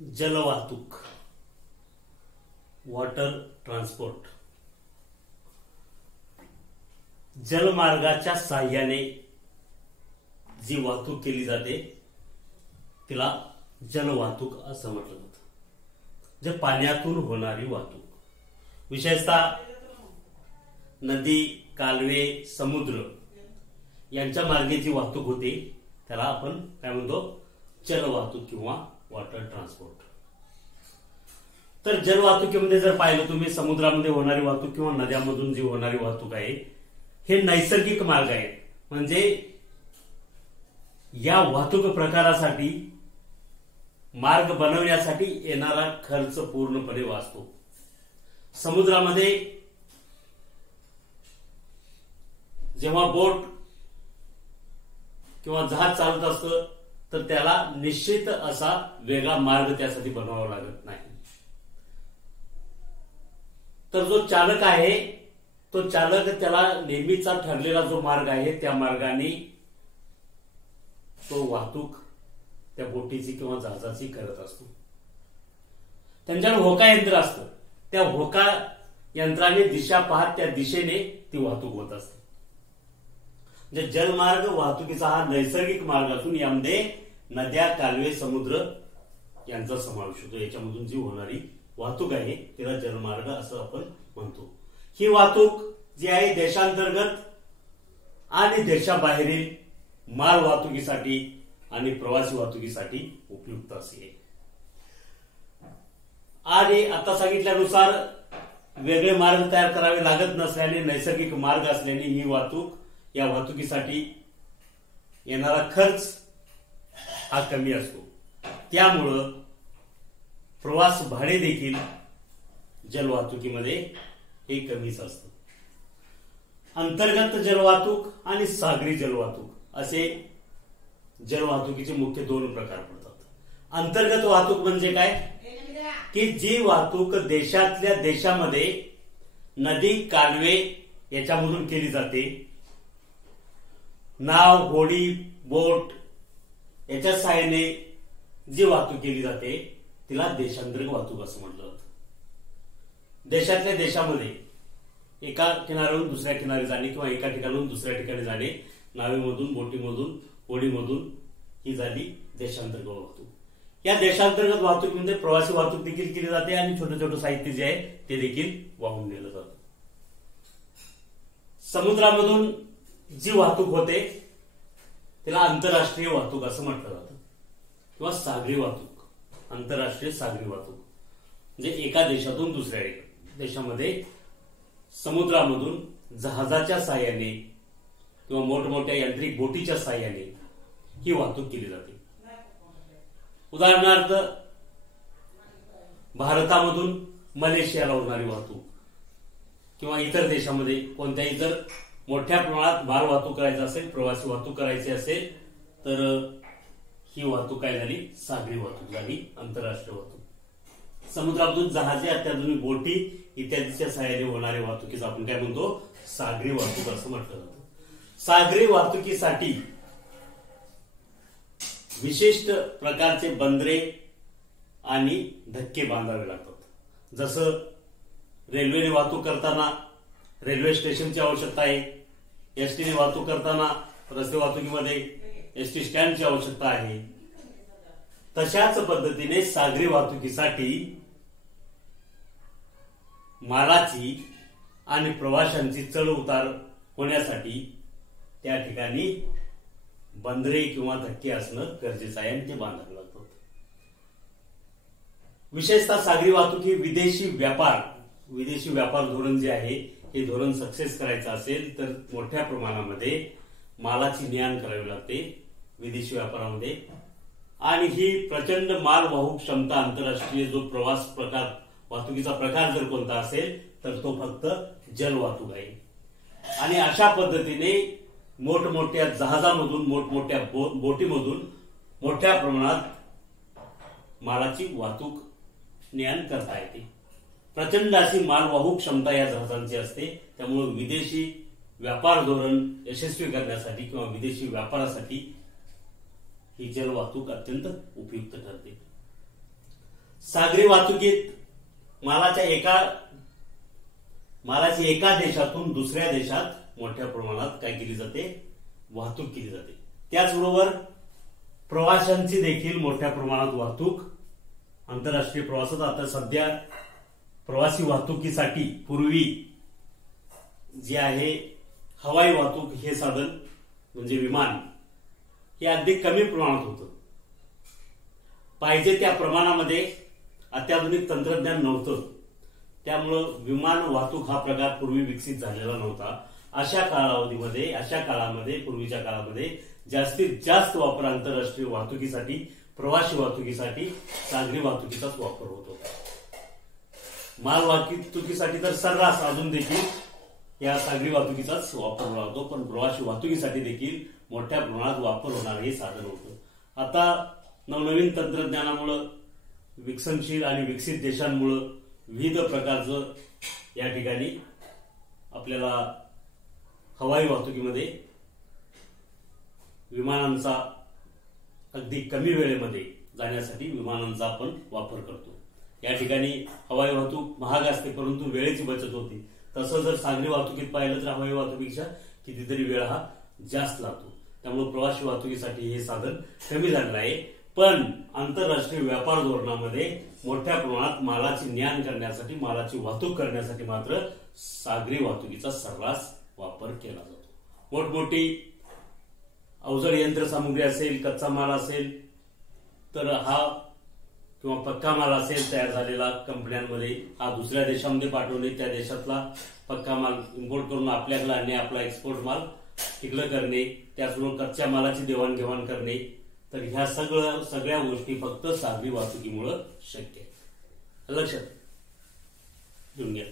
जलवाहतूक, water transport, जलमार्गाच्या साहाय्याने जी वाहतूक केली जाते तिला जलवाहतूक असं म्हटलं जातं. जे पाण्यातून होणारी वाहतूक, विशेषतः नदी, कालवे, समुद्र यांच्या मार्गे जी वाहतूक होते त्याला आपण काय म्हणतो, जलवाहतूक किंवा वॉटर ट्रान्सपोर्ट. तर जलवाहतुकीमध्ये जर पाहिलं तुम्ही, समुद्रामध्ये होणारी वाहतूक किंवा नद्यांमधून जी होणारी वाहतूक आहे हे नैसर्गिक मार्ग आहे. म्हणजे या वाहतूक प्रकारासाठी मार्ग बनवण्यासाठी येणारा खर्च पूर्णपणे वाचतो. समुद्रामध्ये जेव्हा बोट किंवा जहाज चालत असतं तर त्याला निश्चित असा वेगळा मार्ग त्यासाठी बनवावा लागत नाही. तर जो चालक आहे तो चालक त्याला नेहमीचा ठरलेला जो मार्ग आहे त्या मार्गाने तो वाहतूक त्या बोटीची किंवा जहाजाची करत असतो. त्यांच्याकडे होका यंत्र असतं, त्या होका यंत्राने दिशा पाहत त्या दिशेने ती वाहतूक होत असते. म्हणजे जलमार्ग वाहतुकीचा हा नैसर्गिक मार्ग असून यामध्ये नद्या, कालवे, समुद्र यांचा समावेश होतो. याच्यामधून जी होणारी वाहतूक आहे तिला जलमार्ग असं आपण म्हणतो. ही वाहतूक जी आहे देशांतर्गत आणि देशाबाहेरील माल वाहतुकीसाठी आणि प्रवासी वाहतुकीसाठी उपयुक्त असे. आणि आता सांगितल्यानुसार वेगळे मार्ग तयार करावे लागत नसल्याने, नैसर्गिक मार्ग असल्याने ही वाहतूक, या वाहतुकीसाठी येणारा खर्च हा कमी असतो. त्यामुळं प्रवास भाडे देखील जलवाहतुकीमध्ये हे कमीच असतं. अंतर्गत जलवाहतूक आणि सागरी जलवाहतूक असे जलवाहतुकीचे मुख्य दोन प्रकार पडतात. अंतर्गत वाहतूक म्हणजे काय की जी वाहतूक देशातल्या देशामध्ये नदी, कालवे याच्यामधून केली जाते. नाव, होडी, बोट याच्या सहाय्याने जी वाहतूक केली जाते तिला देशांतर्गत वाहतूक असं म्हटलं जातं. देशातल्या देशामध्ये एका किनाऱ्यावरून दुसऱ्या किनारी जाणे किंवा एका ठिकाणाहून दुसऱ्या ठिकाणी जाणे, नावेमधून, बोटीमधून, होडीमधून ही झाली देशांतर्गत वाहतूक. या देशांतर्गत वाहतुकीमध्ये प्रवासी वाहतूक देखील केली जाते आणि छोटं छोटं साहित्य जे आहे ते देखील वाहून नेलं जातं. समुद्रामधून जी वाहतूक होते तिला आंतरराष्ट्रीय वाहतूक असं म्हटलं जातं किंवा सागरी वाहतूक. आंतरराष्ट्रीय सागरी वाहतूक म्हणजे एका देशातून दुसऱ्या देशामध्ये समुद्रामधून जहाजाच्या साहाय्याने किंवा मोठमोठ्या यांत्रिक बोटीच्या साहाय्याने ही वाहतूक केली जाते. उदाहरणार्थ भारतामधून मलेशियाला होणारी वाहतूक किंवा इतर देशामध्ये कोणत्याही जर मोठ्या प्रमाणात माल वाहतूक करायचं असेल, प्रवासी वाहतूक करायची असेल तर ही वाहतूक काय झाली, सागरी वाहतूक झाली, आंतरराष्ट्रीय वाहतूक. समुद्रामधून जहाजे, अत्याधुनिक बोटी इत्यादीच्या सहाय्याने होणारी वाहतुकीच आपण काय म्हणतो, सागरी वाहतूक असं म्हटलं जातं. सागरी वाहतुकीसाठी विशिष्ट प्रकारचे बंदरे आणि धक्के बांधावे लागतात. जसं रेल्वेने वाहतूक करताना रेल्वे स्टेशनची आवश्यकता आहे, एसटीने वाहतूक करताना रस्ते वाहतुकीमध्ये एसटी स्टँडची आवश्यकता आहे, तशाच पद्धतीने सागरी वाहतुकीसाठी मालाची आणि प्रवाशांची चढ उतार होण्यासाठी त्या ठिकाणी बंदरे किंवा धक्के असणं गरजेचं आहे आणि ते बांधावे लागतात. विशेषतः सागरी वाहतूक ही विदेशी व्यापार धोरण जे आहे हे धोरण सक्सेस करायचं असेल तर मोठ्या प्रमाणामध्ये मालाची ने-आण करावी लागते विदेशी व्यापारामध्ये. आणि ही प्रचंड माल वाहूक क्षमता आंतरराष्ट्रीय जो प्रवास प्रकार, वाहतुकीचा प्रकार जर कोणता असेल तर तो फक्त जलवाहतूक आहे. आणि अशा पद्धतीने मोठमोठ्या जहाजामधून, मोठमोठ्या बोटीमधून मोठ्या प्रमाणात मालाची वाहतूक ने-आण करता येते. प्रचंड अशी मालवाहू क्षमता या जहाजांची असते. त्यामुळे विदेशी व्यापार धोरण यशस्वी करण्यासाठी किंवा विदेशी व्यापारासाठी ही जलवाहतूक अत्यंत उपयुक्त ठरते. सागरी वाहतुकीत मालाची एका देशातून दुसऱ्या देशात मोठ्या प्रमाणात काय केली जाते, वाहतूक केली जाते. त्याचबरोबर प्रवाशांची देखील मोठ्या प्रमाणात वाहतूक आंतरराष्ट्रीय प्रवासात. आता सध्या प्रवासी वाहतुकीसाठी पूर्वी जे आहे हवाई वाहतूक हे साधन म्हणजे विमान हे अगदी कमी प्रमाणात होतं. पाहिजे त्या प्रमाणामध्ये अत्याधुनिक तंत्रज्ञान नव्हतं, त्यामुळं विमान वाहतूक हा प्रकार पूर्वी विकसित झालेला नव्हता. अशा काळामध्ये पूर्वीच्या काळामध्ये जास्तीत जास्त वापर आंतरराष्ट्रीय वाहतुकीसाठी, प्रवासी वाहतुकीसाठी सागरी वाहतुकीचाच वापर होत होता. माल वाहतुकीसाठी तर सर्रास अजून देखील या सागरी वाहतुकीचाच वापर होतो, पण प्रवासी वाहतुकीसाठी देखील मोठ्या प्रमाणात वापर होणारे हे साधन होतं. आता नवनवीन तंत्रज्ञानामुळे विकसनशील आणि विकसित देशांमुळे विविध प्रकारचं या ठिकाणी आपल्याला हवाई वाहतुकीमध्ये विमानांचा अगदी कमी वेळेमध्ये जाण्यासाठी विमानांचा आपण वापर करतो. या ठिकाणी हवाई वाहतूक महाग असते, परंतु वेळेची बचत होते. तसं जर सागरी वाहतुकीत पाहिलं तर हवाई वाहतुकीपेक्षा कितीतरी वेळ हा जास्त लागतो. त्यामुळे प्रवासी वाहतुकीसाठी हे साधन कमी झालेलं आहे. पण आंतरराष्ट्रीय व्यापार धोरणामध्ये मोठ्या प्रमाणात मालाची ने-आण करण्यासाठी, मालाची वाहतूक करण्यासाठी मात्र सागरी वाहतुकीचा सर्रास वापर केला जातो. मोठमोठी अवजड यंत्रसामुग्री असेल, कच्चा माल असेल, तर हा किंवा पक्का माल असेल तयार झालेला कंपन्यांमध्ये हा दुसऱ्या देशामध्ये पाठवणे, त्या देशातला पक्का माल इम्पोर्ट करून आपल्याकडे आणणे, आपला एक्सपोर्ट माल तिकडे करणे, त्याचबरोबर कच्च्या मालाची देवाणघेवाण करणे, तर ह्या सगळ्या गोष्टी फक्त सागरी वाहतुकीमुळे शक्य आहे. लक्षात घेऊन घ्या.